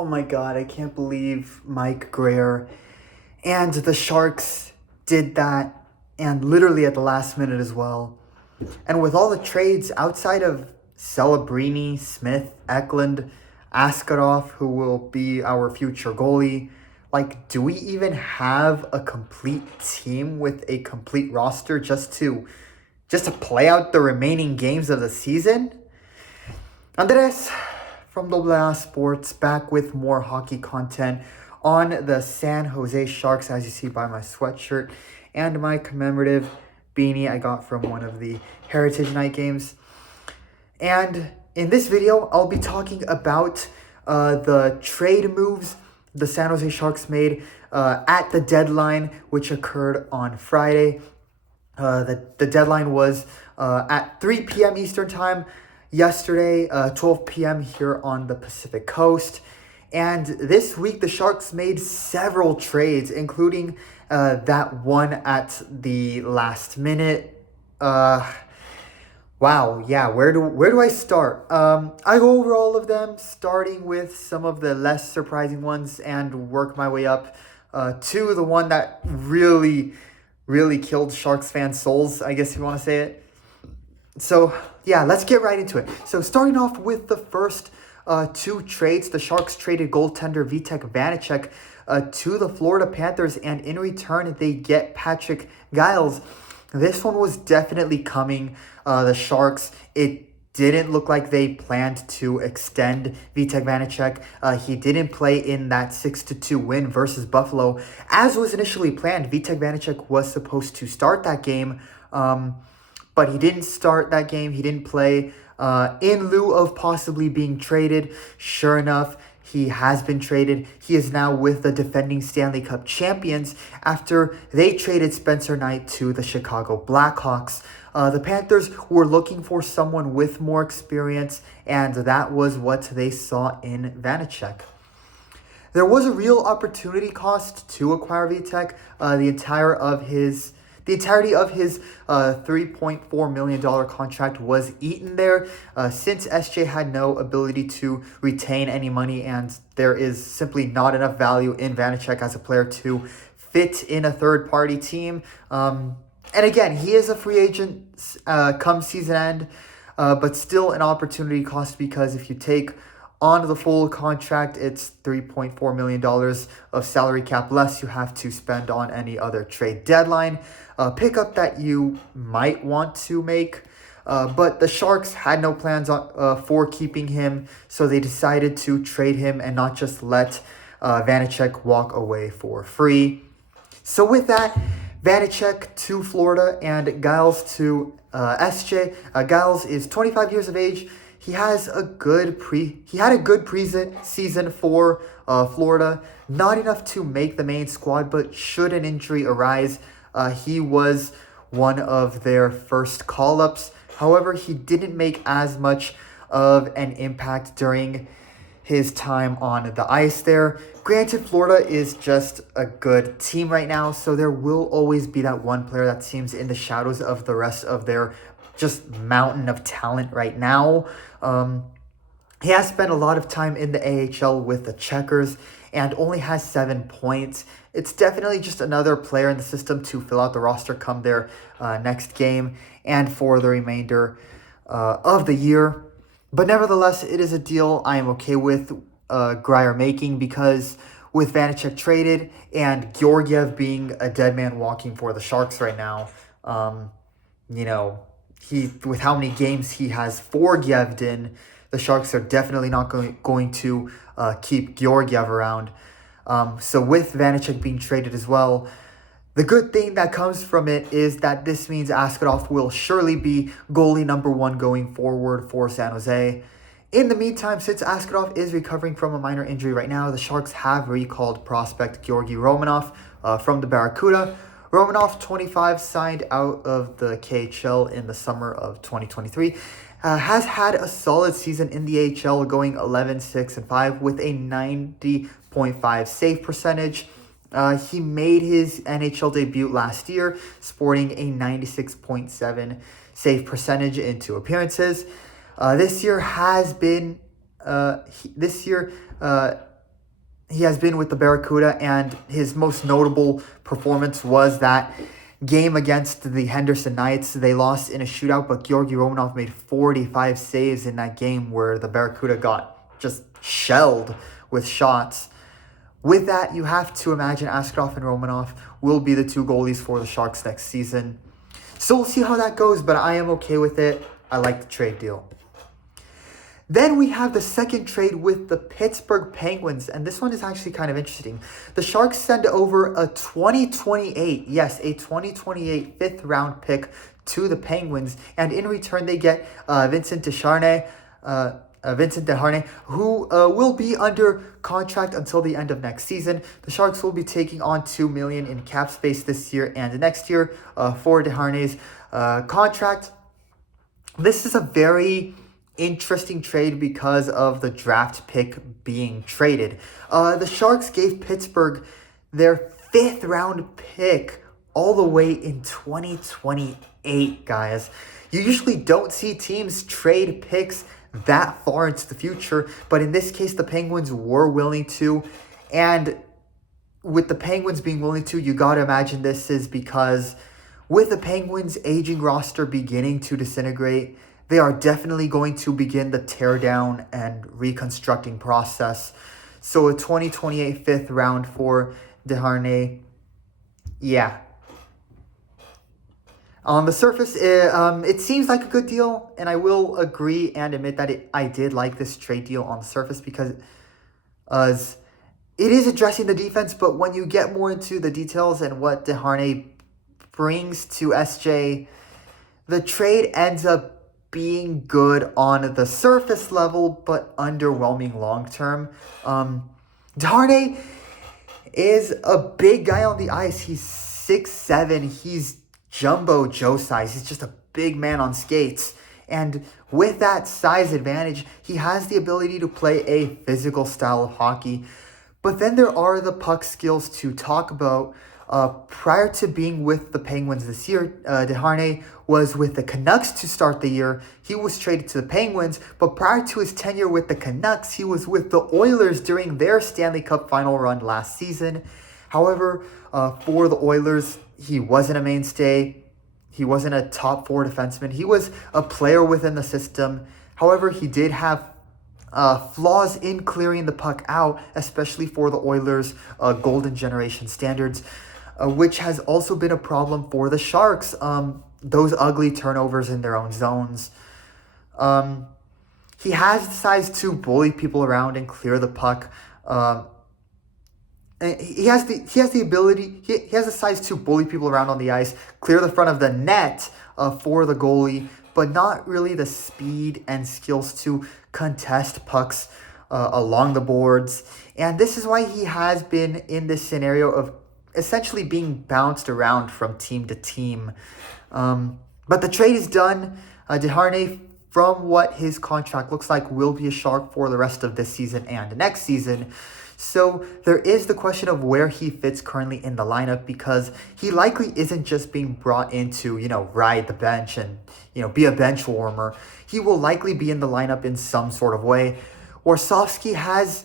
Oh my God, I can't believe Mike Greer and the Sharks did that, and literally at the last minute as well. And with all the trades outside of Celebrini, Smith, Eklund, Askarov, who will be our future goalie, like, do we even have a complete team with a complete roster just to play out the remaining games of the season? Andres from AA Sports back with more hockey content on the San Jose Sharks, as you see by my sweatshirt and my commemorative beanie I got from one of the Heritage Night games. And in this video, I'll be talking about the trade moves the San Jose Sharks made at the deadline, which occurred on Friday. The deadline was at 3 p.m. Eastern Time yesterday, 12 p.m. here on the Pacific Coast. And this week, the Sharks made several trades, including that one at the last minute. Wow, yeah, where do I start? I go over all of them, starting with some of the less surprising ones and work my way up to the one that really killed Sharks fans' souls, I guess you want to say it. So, yeah, let's get right into it. So, starting off with the first two trades, the Sharks traded goaltender Vitek Vanacek to the Florida Panthers, and in return, they get Patrick Giles. This one was definitely coming. The Sharks, it didn't look like they planned to extend Vitek Vanacek. He didn't play in that 6-2 win versus Buffalo. As was initially planned, Vitek Vanacek was supposed to start that game, but he didn't start that game. He didn't play in lieu of possibly being traded. Sure enough, he has been traded. He is now with the defending Stanley Cup champions after they traded Spencer Knight to the Chicago Blackhawks. The Panthers were looking for someone with more experience, and that was what they saw in Vanacek. There was a real opportunity cost to acquire Vitek. The entirety of his $3.4 million contract was eaten there since SJ had no ability to retain any money, and there is simply not enough value in Vanacek as a player to fit in a third-party team. And again, he is a free agent come season end, but still an opportunity cost, because if you take on the full contract, it's $3.4 million of salary cap less you have to spend on any other trade deadline pickup that you might want to make. But the Sharks had no plans for keeping him, so they decided to trade him and not just let Vanacek walk away for free. So with that, Vanacek to Florida and Giles to SJ. Giles is 25 years of age. He had a good season for Florida. Not enough to make the main squad, but should an injury arise, he was one of their first call-ups. However, he didn't make as much of an impact during his time on the ice there. Granted, Florida is just a good team right now, so there will always be that one player that seems in the shadows of the rest of their just mountain of talent right now. He has spent a lot of time in the AHL with the Checkers and only has 7 points. It's definitely just another player in the system to fill out the roster come their next game and for the remainder of the year. But nevertheless, it is a deal I am okay with Greer making, because with Vanacek traded and Georgiev being a dead man walking for the Sharks right now, with how many games he has Georgiev'd in, the Sharks are definitely not going to keep Georgiev around. So with Vanacek being traded as well, the good thing that comes from it is that this means Askarov will surely be goalie number one going forward for San Jose. In the meantime, since Askarov is recovering from a minor injury right now, the Sharks have recalled prospect Georgi Romanov from the Barracuda. Romanov, 25, signed out of the KHL in the summer of 2023. Has had a solid season in the AHL, going 11-6-5 with a 90.5 save percentage. He made his NHL debut last year, sporting a 96.7 save percentage in 2 appearances. This year he has been with the Barracuda, and his most notable performance was that game against the Henderson Knights. They lost in a shootout, but Georgi Romanov made 45 saves in that game where the Barracuda got just shelled with shots. With that, you have to imagine Askarov and Romanov will be the two goalies for the Sharks next season. So we'll see how that goes, but I am okay with it. I like the trade deal. Then we have the second trade with the Pittsburgh Penguins, and this one is actually kind of interesting. The Sharks send over a 2028, yes, a 2028 fifth round pick to the Penguins, and in return they get Vincent Desharnais, who will be under contract until the end of next season. The Sharks will be taking on $2 million in cap space this year and next year for Desharnais' contract. This is a very interesting trade because of the draft pick being traded. The Sharks gave Pittsburgh their fifth round pick all the way in 2028, guys. You usually don't see teams trade picks that far into the future, but in this case, the Penguins were willing to. And with the Penguins being willing to, you got to imagine this is because with the Penguins' aging roster beginning to disintegrate, they are definitely going to begin the teardown and reconstructing process. So a 2028 fifth round for Desharnais, yeah. On the surface, it seems like a good deal, and I will agree and admit that I did like this trade deal on the surface because it is addressing the defense, but when you get more into the details and what Desharnais brings to SJ, the trade ends up being good on the surface level, but underwhelming long term. Desharnais is a big guy on the ice. He's 6'7". He's jumbo Joe size. He's just a big man on skates. And with that size advantage, he has the ability to play a physical style of hockey. But then there are the puck skills to talk about. Prior to being with the Penguins this year, Desharnais was with the Canucks to start the year. He was traded to the Penguins, but prior to his tenure with the Canucks, he was with the Oilers during their Stanley Cup final run last season. However, for the Oilers, he wasn't a mainstay. He wasn't a top four defenseman. He was a player within the system. However, he did have flaws in clearing the puck out, especially for the Oilers' golden generation standards, which has also been a problem for the Sharks. Those ugly turnovers in their own zones. He has the size to bully people around and clear the puck. He has the ability. He has the size to bully people around on the ice, clear the front of the net for the goalie, but not really the speed and skills to contest pucks along the boards. And this is why he has been in this scenario of essentially being bounced around from team to team. But the trade is done. Desharnais, from what his contract looks like, will be a Shark for the rest of this season and next season. So there is the question of where he fits currently in the lineup, because he likely isn't just being brought in to, ride the bench and, be a bench warmer. He will likely be in the lineup in some sort of way. Warsofsky has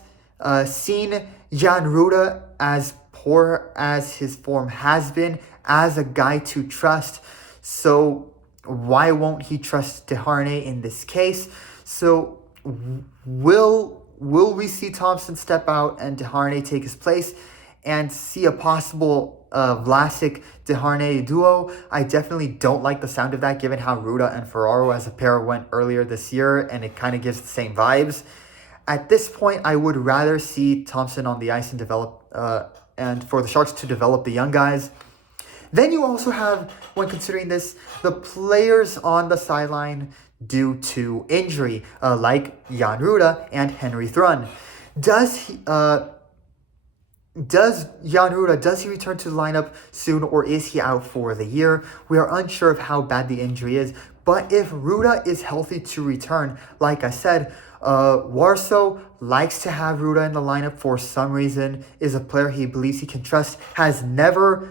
seen Jan Ruda, as poor as his form has been, as a guy to trust. So why won't he trust Desharnais in this case? So will we see Thompson step out and Desharnais take his place and see a possible Vlasic-Desharnais duo? I definitely don't like the sound of that, given how Ruda and Ferraro as a pair went earlier this year, and it kind of gives the same vibes. At this point, I would rather see Thompson on the ice and and for the Sharks to develop the young guys. Then you also have, when considering this, the players on the sideline due to injury, like Jan Ruda and Henry Thrun. Does Jan Ruda return to the lineup soon, or is he out for the year? We are unsure of how bad the injury is, but if Ruda is healthy to return, like I said, Warsaw likes to have Ruda in the lineup for some reason, is a player he believes he can trust, has never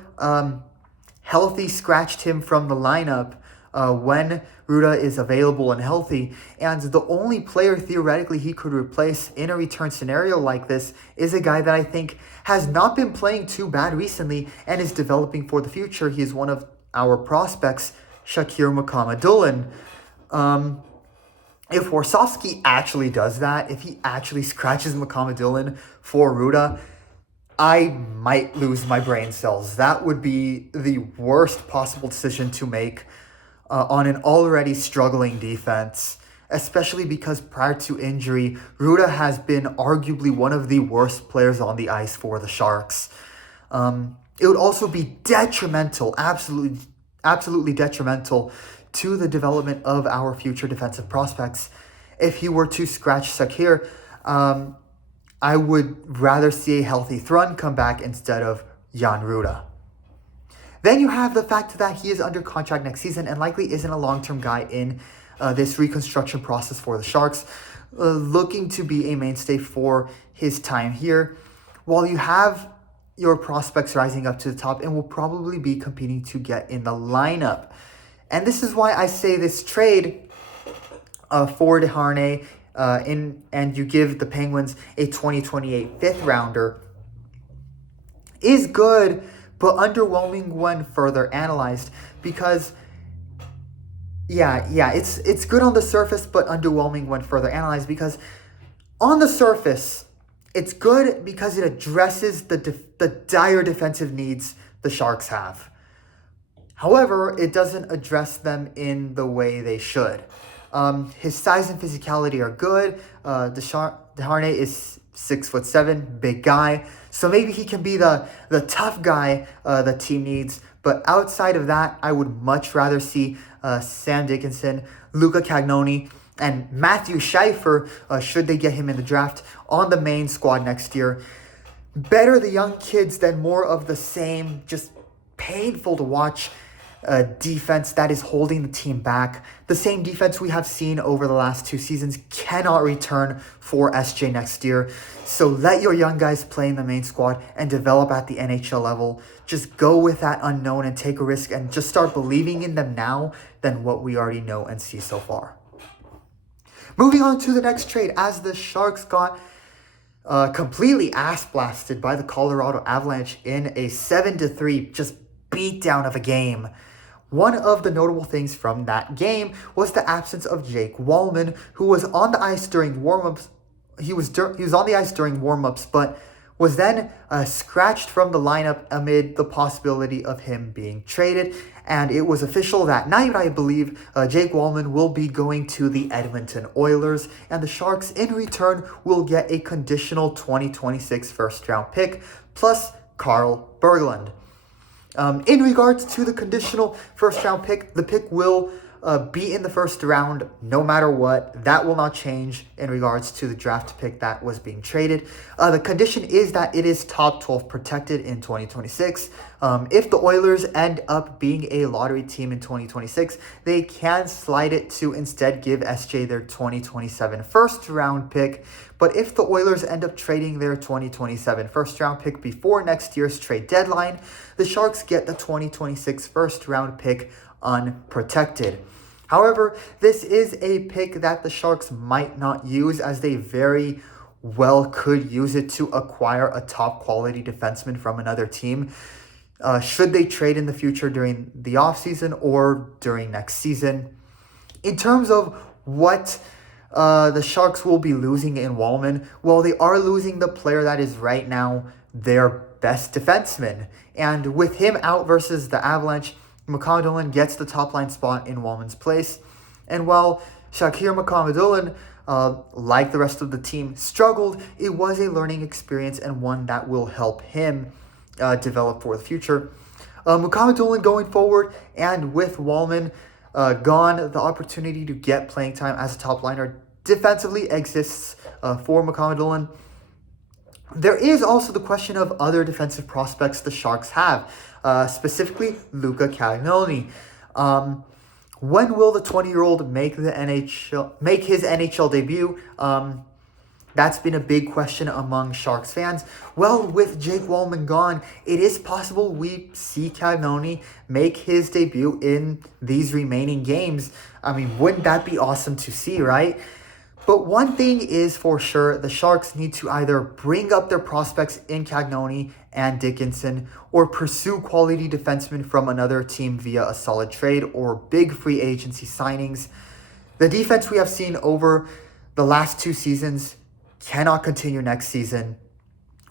healthy scratched him from the lineup when Ruda is available and healthy. And the only player theoretically he could replace in a return scenario like this is a guy that I think has not been playing too bad recently and is developing for the future. He is one of our prospects, Shakir Mukhamadullin. If Warsofsky actually does that, if he actually scratches Mukhamadullin for Ruda, I might lose my brain cells. That would be the worst possible decision to make on an already struggling defense, especially because prior to injury, Ruda has been arguably one of the worst players on the ice for the Sharks. It would also be detrimental, absolutely detrimental to the development of our future defensive prospects. If he were to scratch Shakir, I would rather see a healthy Thrun come back instead of Jan Ruda. Then you have the fact that he is under contract next season and likely isn't a long-term guy in this reconstruction process for the Sharks, looking to be a mainstay for his time here. While you have your prospects rising up to the top and will probably be competing to get in the lineup. And this is why I say this trade for Desharnais and you give the Penguins a 2028 fifth rounder is good, but underwhelming when further analyzed, because it's good on the surface, but underwhelming when further analyzed, because on the surface, it's good because it addresses the dire defensive needs the Sharks have. However, it doesn't address them in the way they should. His size and physicality are good. Desharnais is 6'7", big guy. So maybe he can be the tough guy the team needs. But outside of that, I would much rather see Sam Dickinson, Luca Cagnoni, and Matthew Scheifer, should they get him in the draft, on the main squad next year. Better the young kids than more of the same, just painful to watch defense that is holding the team back. The same defense we have seen over the last 2 seasons cannot return for SJ next year. So let your young guys play in the main squad and develop at the NHL level. Just go with that unknown and take a risk and just start believing in them now than what we already know and see so far. Moving on to the next trade, as the Sharks got completely ass blasted by the Colorado Avalanche in a 7-3 just beatdown of a game. One of the notable things from that game was the absence of Jake Wallman, who was on the ice during warm-ups. He was on the ice during warm-ups, but was then scratched from the lineup amid the possibility of him being traded. And it was official that night, I believe, Jake Wallman will be going to the Edmonton Oilers, and the Sharks in return will get a conditional 2026 first-round pick, plus Carl Berglund. In regards to the conditional first-round pick, the pick will be in the first round no matter what. That will not change in regards to the draft pick that was being traded. The condition is that it is top 12 protected in 2026. If the Oilers end up being a lottery team in 2026, they can slide it to instead give SJ their 2027 first-round pick. But if the Oilers end up trading their 2027 first-round pick before next year's trade deadline, the Sharks get the 2026 first-round pick unprotected. However, this is a pick that the Sharks might not use, as they very well could use it to acquire a top-quality defenseman from another team, should they trade in the future during the offseason or during next season. In terms of what the Sharks will be losing in Wallman, well, they are losing the player that is right now their best defenseman. And with him out versus the Avalanche, Mukhamadullin gets the top-line spot in Wallman's place. And while Shakir Mukhamadullin, like the rest of the team, struggled, it was a learning experience and one that will help him develop for the future. Mukhamadullin going forward, and with Wallman gone, the opportunity to get playing time as a top liner defensively exists for Mukhamadullin. There is also the question of other defensive prospects the Sharks have, specifically Luca Cagnoni. When will the 20-year-old make his NHL debut? That's been a big question among Sharks fans. Well, with Jake Wallman gone, it is possible we see Cagnoni make his debut in these remaining games. I mean, wouldn't that be awesome to see, right? But one thing is for sure, the Sharks need to either bring up their prospects in Cagnoni and Dickinson or pursue quality defensemen from another team via a solid trade or big free agency signings. The defense we have seen over the last 2 seasons cannot continue next season.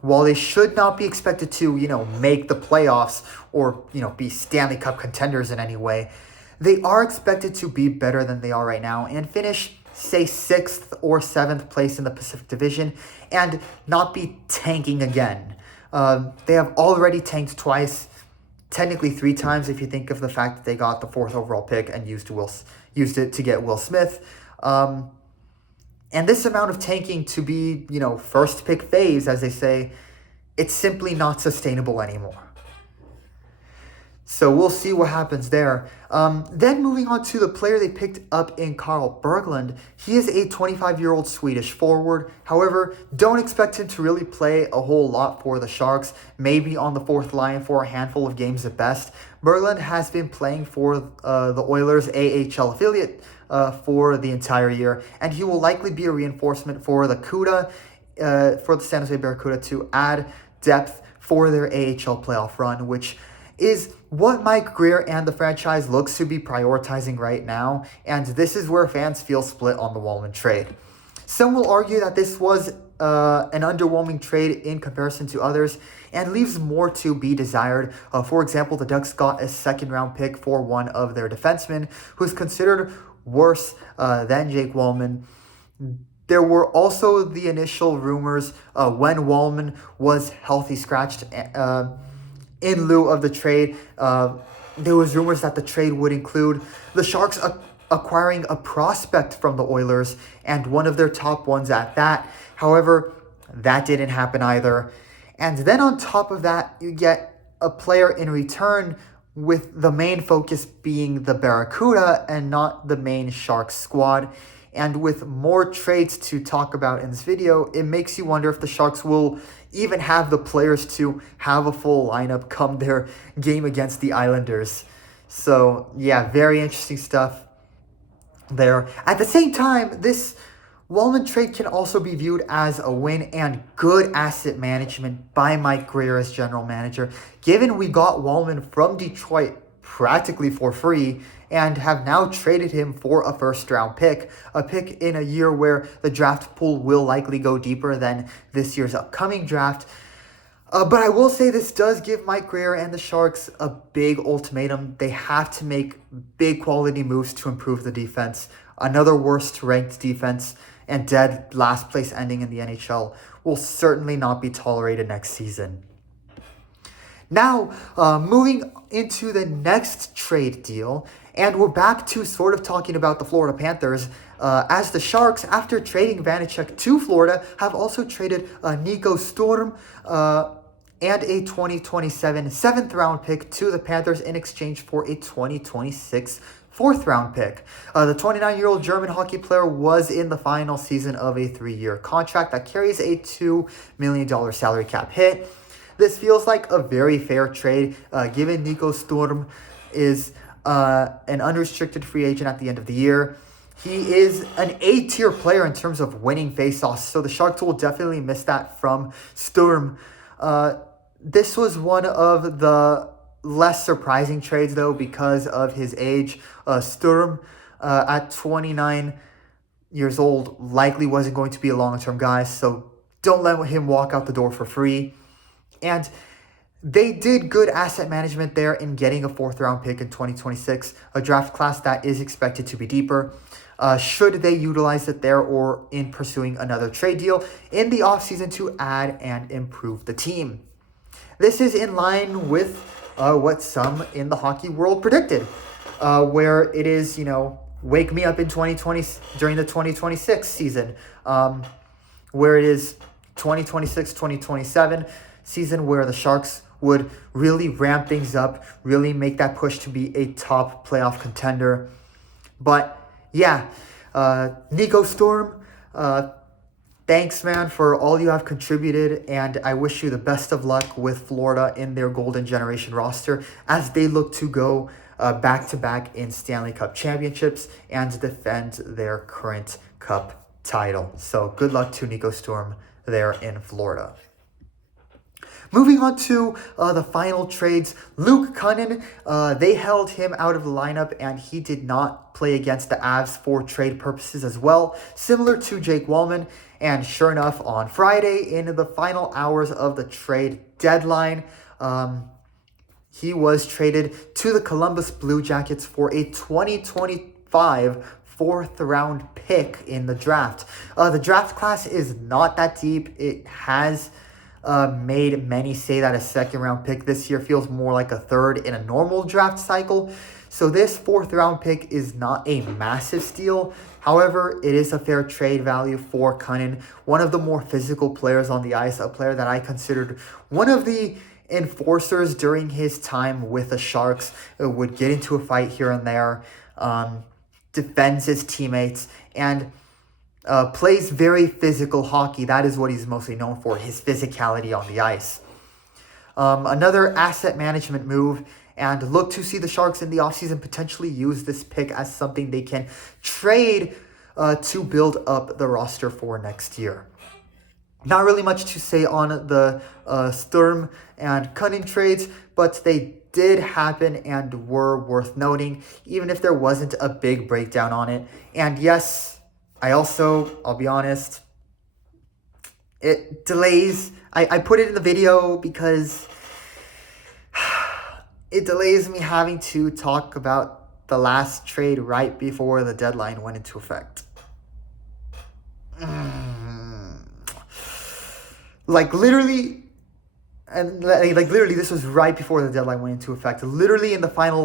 While they should not be expected to, make the playoffs or, be Stanley Cup contenders in any way, they are expected to be better than they are right now and finish, say, 6th or 7th place in the Pacific Division and not be tanking again. They have already tanked twice, technically 3 times if you think of the fact that they got the 4th overall pick and used it to get Will Smith. And this amount of tanking to be, first pick phase, as they say, it's simply not sustainable anymore. So we'll see what happens there. Then moving on to the player they picked up in Carl Berglund. He is a 25-year-old Swedish forward. However, don't expect him to really play a whole lot for the Sharks. Maybe on the 4th line for a handful of games at best. Berglund has been playing for the Oilers AHL affiliate for the entire year, and he will likely be a reinforcement for the for the San Jose Barracuda to add depth for their AHL playoff run, which is what Mike Grier and the franchise looks to be prioritizing right now, and this is where fans feel split on the Wallman trade. Some will argue that this was an underwhelming trade in comparison to others and leaves more to be desired. For example, the Ducks got a 2nd-round pick for one of their defensemen who's considered worse than Jake Wallman. There were also the initial rumors when Wallman was healthy scratched in lieu of the trade. There was rumors that the trade would include the Sharks acquiring a prospect from the Oilers, and one of their top ones at that. However, that didn't happen either. And then on top of that, you get a player in return with the main focus being the Barracuda and not the main Sharks squad. And with more trades to talk about in this video, it makes you wonder if the Sharks will even have the players to have a full lineup come their game against the Islanders. So, yeah, very interesting stuff there. At the same time, this Wallman trade can also be viewed as a win and good asset management by Mike Grier as general manager, given we got Wallman from Detroit practically for free and have now traded him for a 1st-round pick, a pick in a year where the draft pool will likely go deeper than this year's upcoming draft. But I will say this does give Mike Grier and the Sharks a big ultimatum. They have to make big quality moves to improve the defense. Another worst-ranked defense and dead last place ending in the NHL will certainly not be tolerated next season. Now, moving into the next trade deal, and we're back to sort of talking about the Florida Panthers, as the Sharks, after trading Vanecek to Florida, have also traded Nico Sturm and a 2027 7th-round pick to the Panthers in exchange for a 2026 4th-round pick. The 29-year-old German hockey player was in the final season of a 3-year contract that carries a $2 million salary cap hit. This feels like a very fair trade, given Nico Sturm is an unrestricted free agent at the end of the year. He is an A-tier player in terms of winning faceoffs, so the Sharks will definitely miss that from Sturm. This was one of the less surprising trades, though, because of his age. Sturm, at 29 years old, likely wasn't going to be a long-term guy, so don't let him walk out the door for free. And they did good asset management there in getting a 4th-round pick in 2026, a draft class that is expected to be deeper. Should they utilize it there or in pursuing another trade deal in the offseason to add and improve the team. This is in line with what some in the hockey world predicted, where it is, wake me up in 2020 during the 2026 season, where it is 2026, 2027 season where the Sharks would really ramp things up, really make that push to be a top playoff contender. But yeah, Nico Sturm, thanks, man, for all you have contributed, and I wish you the best of luck with Florida in their Golden Generation roster as they look to go back-to-back in Stanley Cup championships and defend their current Cup title. So good luck to Nico Sturm there in Florida. Moving on to the final trades, Luke Kunin, they held him out of the lineup and he did not play against the Avs for trade purposes as well, similar to Jake Wallman. And sure enough, on Friday, in the final hours of the trade deadline, he was traded to the Columbus Blue Jackets for a 2025 fourth-round pick in the draft. The draft class is not that deep. It has made many say that a second-round pick this year feels more like a third in a normal draft cycle. So this fourth-round pick is not a massive steal. However, it is a fair trade value for Kunin, one of the more physical players on the ice, a player that I considered one of the enforcers during his time with the Sharks, would get into a fight here and there, defends his teammates, and plays very physical hockey. That is what he's mostly known for, his physicality on the ice. Another asset management move, and look to see the Sharks in the offseason potentially use this pick as something they can trade to build up the roster for next year. Not really much to say on the Sturm and Kunin trades, but they did happen and were worth noting, even if there wasn't a big breakdown on it. And yes, I'll be honest, it delays. I put it in the video because it delays me having to talk about the last trade right before the deadline went into effect. Literally, this was right before the deadline went into effect. Literally in the final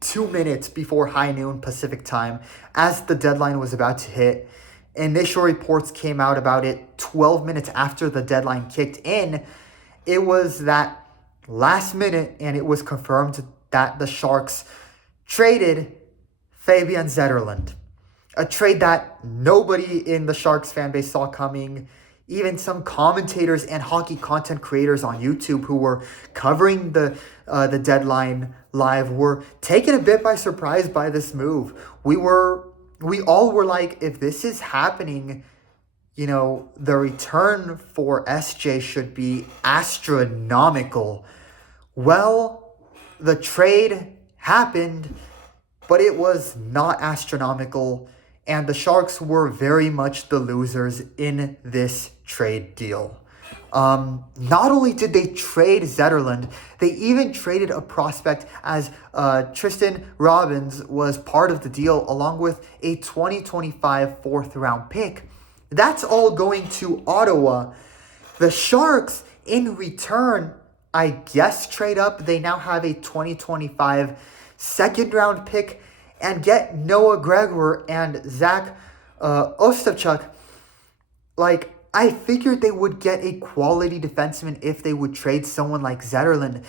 2 minutes before high noon Pacific time, as the deadline was about to hit. Initial reports came out about it 12 minutes after the deadline kicked in. It was that last minute, and it was confirmed that the Sharks traded FABIAN Zetterlund. A trade that nobody in the Sharks fan base saw coming. Even some commentators and hockey content creators on YouTube who were covering the deadline live were taken a bit by surprise by this move. We all were like, if this is happening, the return for SJ should be astronomical. Well, the trade happened, but it was not astronomical, and the Sharks were very much the losers in this trade deal. Not only did they trade Zetterlund, they even traded a prospect as Tristan Robbins was part of the deal, along with a 2025 fourth-round pick. That's all going to Ottawa. The Sharks, in return, I guess trade up. They now have a 2025 second-round pick and get Noah Gregor and Zach Ostapchuk. I figured they would get a quality defenseman if they would trade someone like Zetterlund.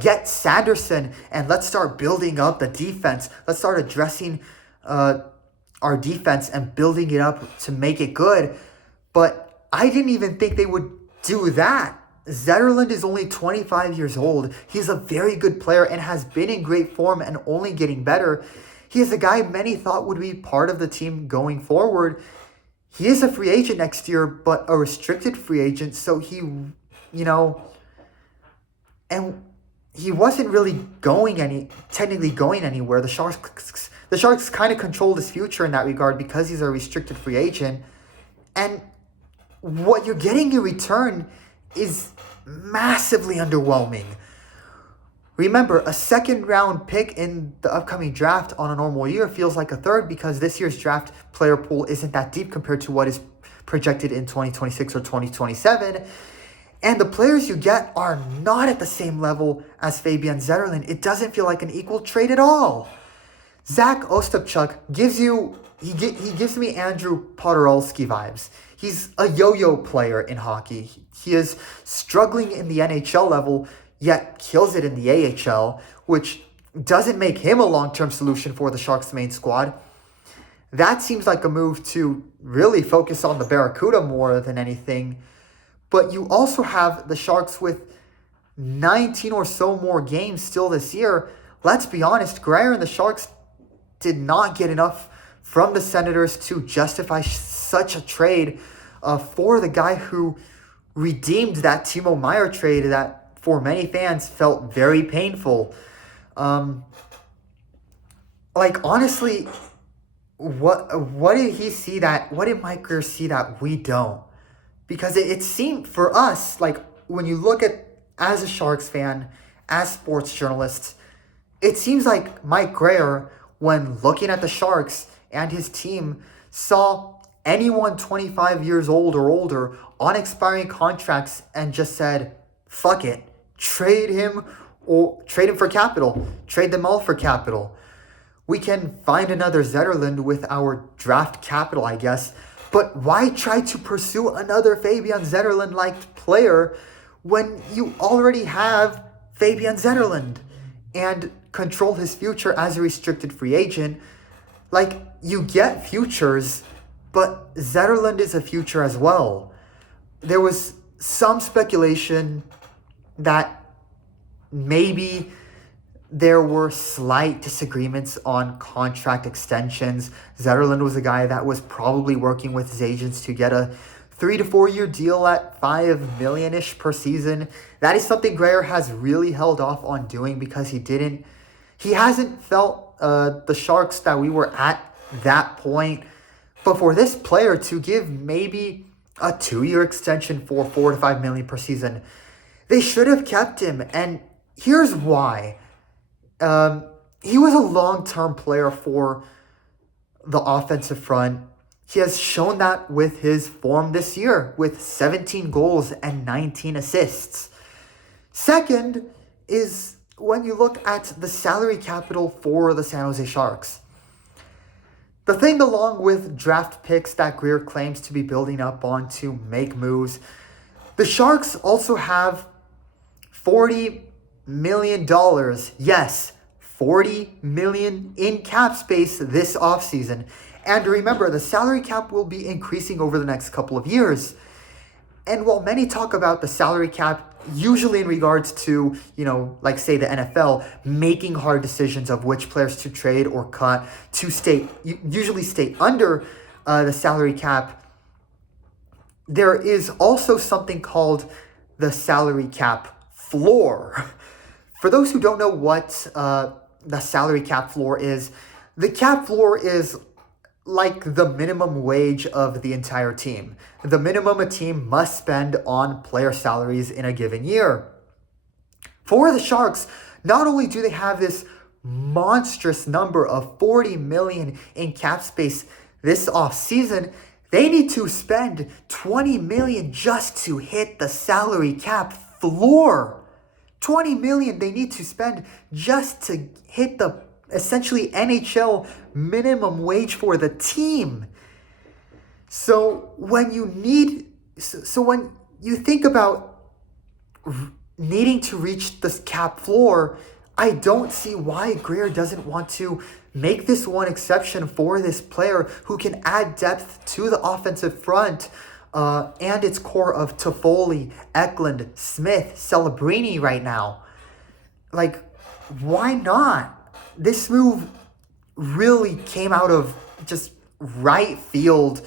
Get Sanderson, and let's start building up the defense. Let's start addressing our defense and building it up to make it good. But I didn't even think they would do that. Zetterlund is only 25 years old. He's a very good player and has been in great form and only getting better. He is a guy many thought would be part of the team going forward. He is a free agent next year, but a restricted free agent. So he, and he wasn't really technically going anywhere. The Sharks kind of controlled his future in that regard because he's a restricted free agent. And what you're getting in return is massively underwhelming. Remember, a second-round pick in the upcoming draft on a normal year feels like a third because this year's draft player pool isn't that deep compared to what is projected in 2026 or 2027. And the players you get are not at the same level as FABIAN Zetterlund. It doesn't feel like an equal trade at all. Zach Ostapchuk gives me Andrew Podorowski vibes. He's a yo-yo player in hockey. He is struggling in the NHL level, yet kills it in the AHL, which doesn't make him a long-term solution for the Sharks' main squad. That seems like a move to really focus on the Barracuda more than anything. But you also have the Sharks with 19 or so more games still this year. Let's be honest, Greer and the Sharks did not get enough from the Senators to justify such a trade for the guy who redeemed that Timo Meier trade that for many fans felt very painful. Honestly, what did he see that, what did Mike Greer see that we don't? Because it seemed for us, like when you look at, as a Sharks fan, as sports journalists, it seems like Mike Greer, when looking at the Sharks and his team, saw anyone 25 years old or older on expiring contracts and just said, fuck it, trade him for capital, trade them all for capital. We can find another Zetterlund with our draft capital, I guess, but why try to pursue another Fabian Zetterlund-like player when you already have Fabian Zetterlund and control his future as a restricted free agent? Like, you get futures, but Zetterlund is a future as well. There was some speculation that maybe there were slight disagreements on contract extensions. Zetterlund was a guy that was probably working with his agents to get a 3 to 4 year deal at $5 million-ish per season. That is something Greer has really held off on doing because he hasn't felt the Sharks that we were at that point. But for this player to give maybe a 2-year extension for $4 to $5 million per season, they should have kept him. And here's why. He was a long-term player for the offensive front. He has shown that with his form this year, with 17 goals and 19 assists. Second is when you look at the salary capital for the San Jose Sharks. The thing along with draft picks that Greer claims to be building up on to make moves, the Sharks also have $40 million. Yes, $40 million in cap space this offseason. And remember, the salary cap will be increasing over the next couple of years. And while many talk about the salary cap, usually in regards to, like say the NFL, making hard decisions of which players to trade or cut to usually stay under the salary cap, there is also something called the salary cap floor. For those who don't know what the salary cap floor is, the cap floor is like the minimum wage of the entire team. The minimum a team must spend on player salaries in a given year. For the Sharks, not only do they have this monstrous number of $40 million in cap space this offseason, they need to spend $20 million just to hit the salary cap floor. $20 million they need to spend just to hit the essentially NHL minimum wage for the team. So when you think about needing to reach this cap floor, I don't see why Greer doesn't want to make this one exception for this player who can add depth to the offensive front and its core of Toffoli, Eklund, Smith, Celebrini right now. Like, why not? This move really came out of just right field.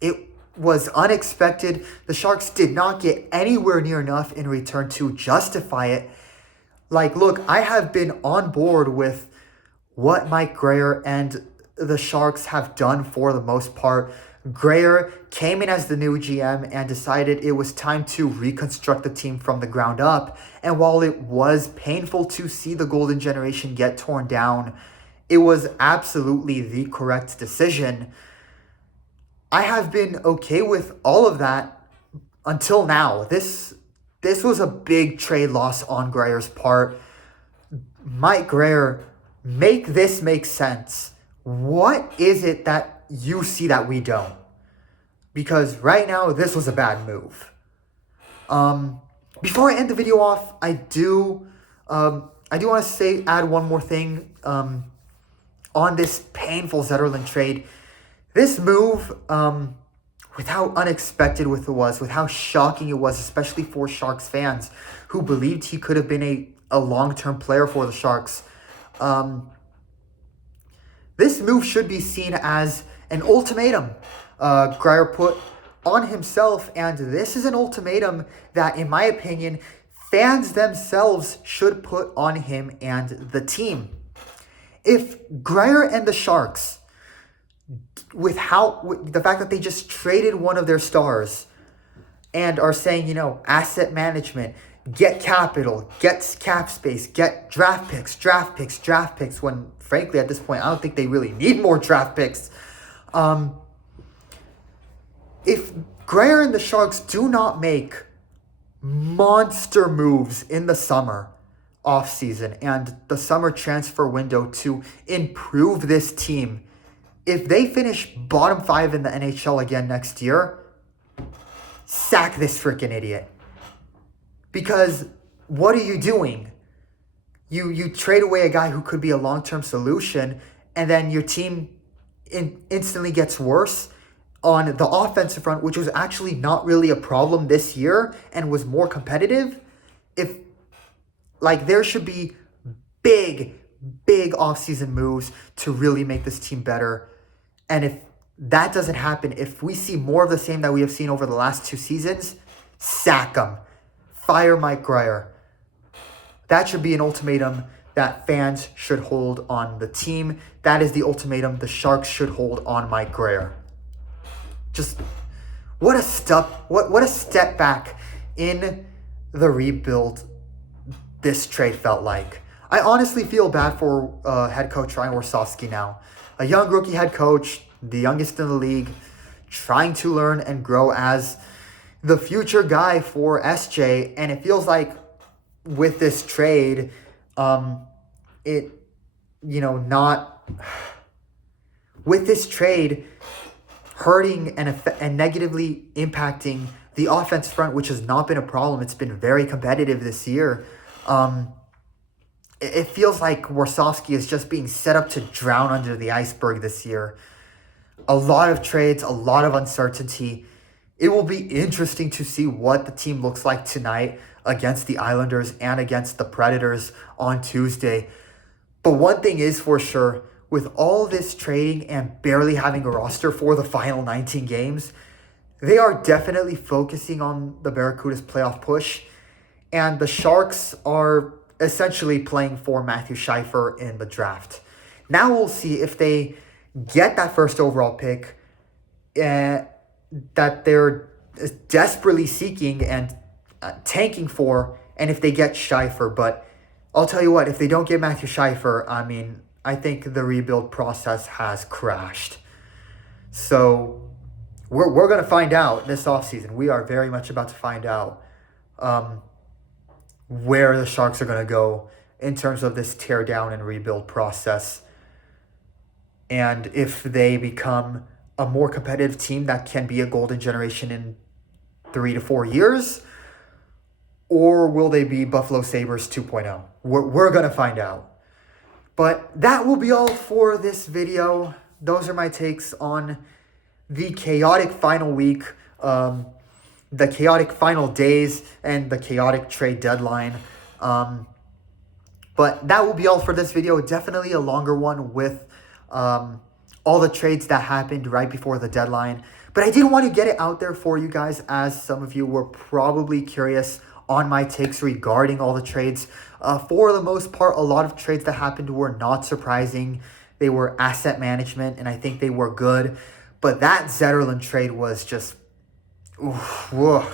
It was unexpected. The Sharks did not get anywhere near enough in return to justify it. Like, look, I have been on board with what Mike Greer and the Sharks have done for the most part. Greer came in as the new GM and decided it was time to reconstruct the team from the ground up. And while it was painful to see the golden generation get torn down, it was absolutely the correct decision. I have been okay with all of that until now. This was a big trade loss on Greer's part. Mike Greer, make this make sense. What is it that you see that we don't? Because right now, this was a bad move. Before I end the video off, I do want to add one more thing on this painful Zetterlund trade. This move, with how unexpected it was, with how shocking it was, especially for Sharks fans who believed he could have been a long-term player for the Sharks. This move should be seen as an ultimatum Grier put on himself, and this is an ultimatum that, in my opinion, fans themselves should put on him and the team. If Grier and the Sharks, with the fact that they just traded one of their stars and are saying, asset management, get capital, get cap space, get draft picks, when frankly at this point I don't think they really need more draft picks. If Grier and the Sharks do not make monster moves in the summer offseason and the summer transfer window to improve this team, if they finish bottom 5 in the NHL again next year, sack this freaking idiot. Because what are you doing? You trade away a guy who could be a long-term solution, and then your team instantly gets worse on the offensive front, which was actually not really a problem this year and was more competitive. There should be big offseason moves to really make this team better. And if that doesn't happen, if we see more of the same that we have seen over the last 2 seasons, sack him. Fire Mike Grier. That should be an ultimatum that fans should hold on the team. That is the ultimatum the Sharks should hold on Mike Grier. Just what a step back in the rebuild this trade felt like. I honestly feel bad for head coach Ryan Warsofsky now. A young rookie head coach, the youngest in the league, trying to learn and grow as the future guy for SJ. And it feels like with this trade, with this trade hurting and negatively impacting the offense front, which has not been a problem. It's been very competitive this year. It feels like Warsofsky is just being set up to drown under the iceberg this year. A lot of trades, a lot of uncertainty. It will be interesting to see what the team looks like tonight against the Islanders and against the Predators on Tuesday. But one thing is for sure, with all this trading and barely having a roster for the final 19 games, they are definitely focusing on the Barracuda's playoff push. And the Sharks are essentially playing for Matthew Scheiffer in the draft. Now we'll see if they get that first overall pick that they're desperately seeking and tanking for, and if they get Scheiffer. But I'll tell you what, if they don't get Matthew Scheiffer, I think the rebuild process has crashed. So we're going to find out this offseason. We are very much about to find out where the Sharks are going to go in terms of this tear down and rebuild process. And if they become a more competitive team that can be a golden generation in 3 to 4 years, or will they be Buffalo Sabres 2.0? We're going to find out. But that will be all for this video. Those are my takes on the chaotic final week, the chaotic final days, and the chaotic trade deadline. But that will be all for this video. Definitely a longer one with all the trades that happened right before the deadline. But I did want to get it out there for you guys, as some of you were probably curious on my takes regarding all the trades. For the most part, a lot of trades that happened were not surprising. They were asset management, and I think they were good. But that Zetterlund trade was just... I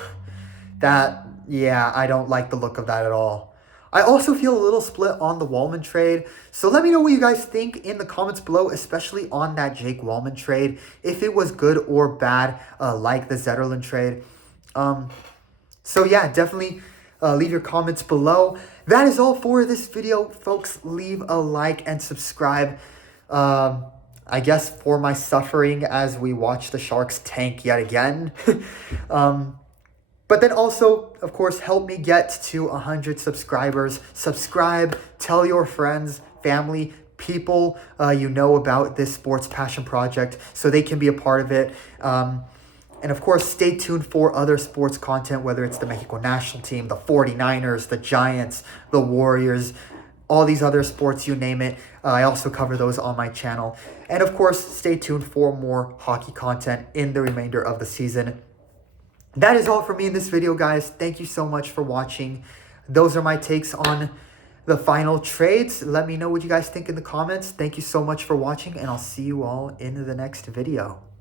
don't like the look of that at all. I also feel a little split on the Wallman trade. So let me know what you guys think in the comments below, especially on that Jake Wallman trade. If it was good or bad, like the Zetterlund trade. Definitely leave your comments below. That is all for this video, folks. Leave a like and subscribe. I guess for my suffering as we watch the Sharks tank yet again. But then also, of course, help me get to 100 subscribers. Subscribe, tell your friends, family, people you know about this sports passion project so they can be a part of it. And of course, stay tuned for other sports content, whether it's the Mexico national team, the 49ers, the Giants, the Warriors, all these other sports, you name it. I also cover those on my channel. And of course, stay tuned for more hockey content in the remainder of the season. That is all for me in this video, guys. Thank you so much for watching. Those are my takes on the final trades. Let me know what you guys think in the comments. Thank you so much for watching, and I'll see you all in the next video.